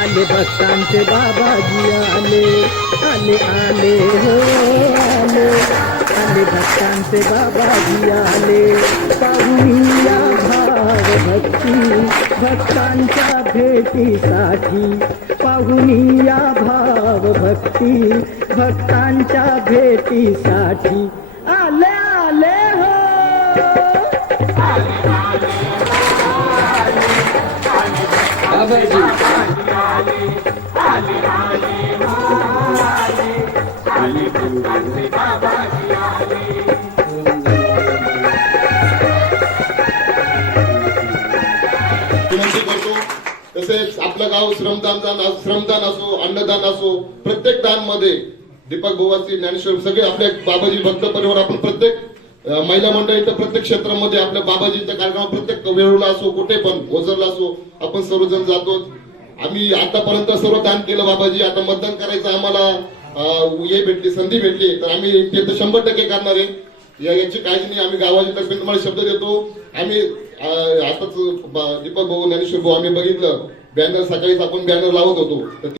भक्तांचे बाबाजी आले आले आले हो आले आले भक्तांचे बाबाजी आले पाहुया भाव भक्ती भक्तांच्या भेटीसाठी पाहुनिया भाव भक्ती भक्तांच्या भेटीसाठी आले आले हो आले आले तसेच आपलं गाव श्रमदान श्रमदान असो अन्नदान असो प्रत्येक दानमध्ये दीपक भोवासी ज्ञानेश्वर सगळे आपले बाबाजी भक्त परिवार आपण प्रत्येक महिला मंडळी तर प्रत्येक क्षेत्रामध्ये आपल्या बाबाजींच्या कार्यक्रम प्रत्येक वेळूला असो कुठे पण ओझरला असो आपण सर्वजण जातो. आम्ही आतापर्यंत सर्व दान केलं बाबाजी. आता मतदान करायचं आम्हाला हे भेटली संधी भेटली तर आम्ही ते तर शंभर टक्के करणार आहे. याची काळजी नाही आम्ही गावाच्या तर्फे तुम्हाला शब्द देतो. आम्ही आताच दीपक भाऊ ज्ञानेश्वर भाऊ आम्ही बघितलं. बॅनर सकाळीच आपण बॅनर लावत होतो.